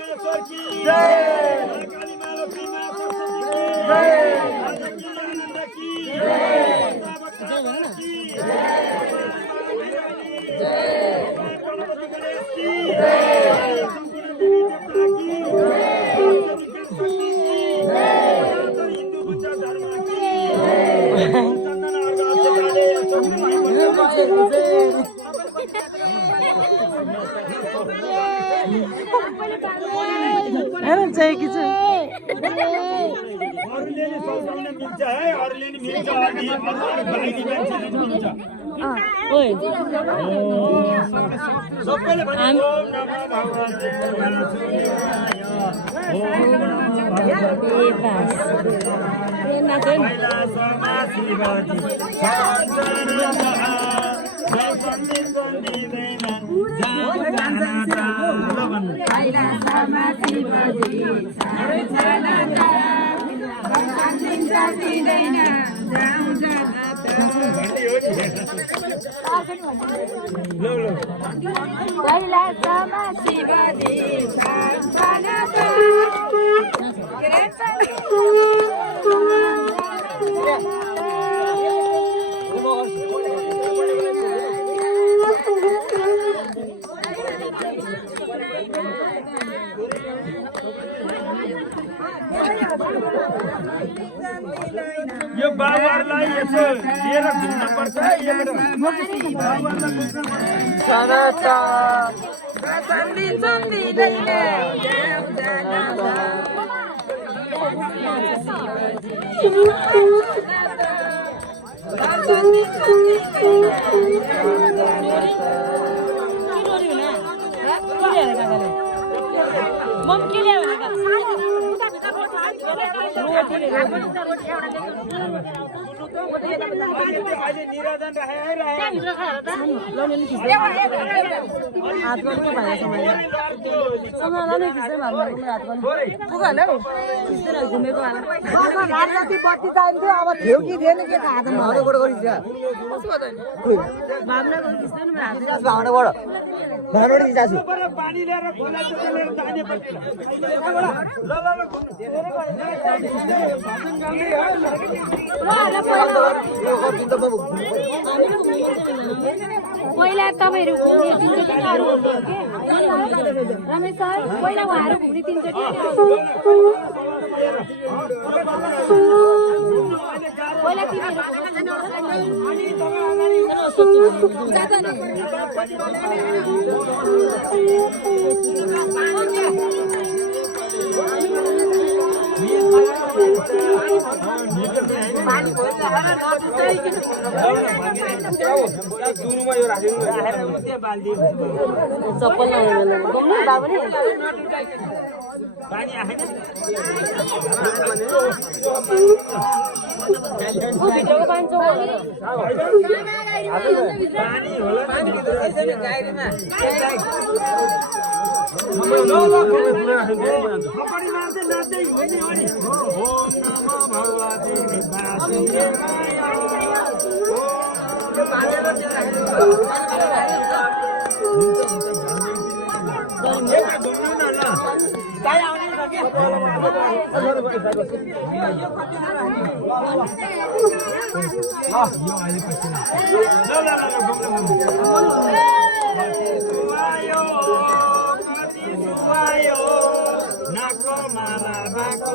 महेश्वर की जय, काली माता प्रेमा सरस्वती की जय, आनंद की जय, भक्त की जय, गणपति गणेश की जय, संपूर्ण देवी देवता की जय, हिंदू बुद्ध धर्म की जय, चंदन जय की जय मिल्छ है अरूले नि मिल्छ अनि बाहिरी मान्छेले मिल्छ ओइ सबैले भने ओम नमः भगवते वासुदेवाय कैलासमा शिवजी यो बाबुहरूलाई यसो लिएर घुम्न पर्छ अहिले निराजन घुमेको पानी ल्याएर खोला लिएर जाने पर्छ पहिला तपाईहरु घुम्ने तिनचोटि अरु रमेश सर पहिला उहाँहरु घुम्ने तिनचोटि पहिला तिमीहरु चप्पल पानी आएन पानी होला नाच्दै हुने अनि ओम नमः भगवते वासुदेवाय नाको माला बाको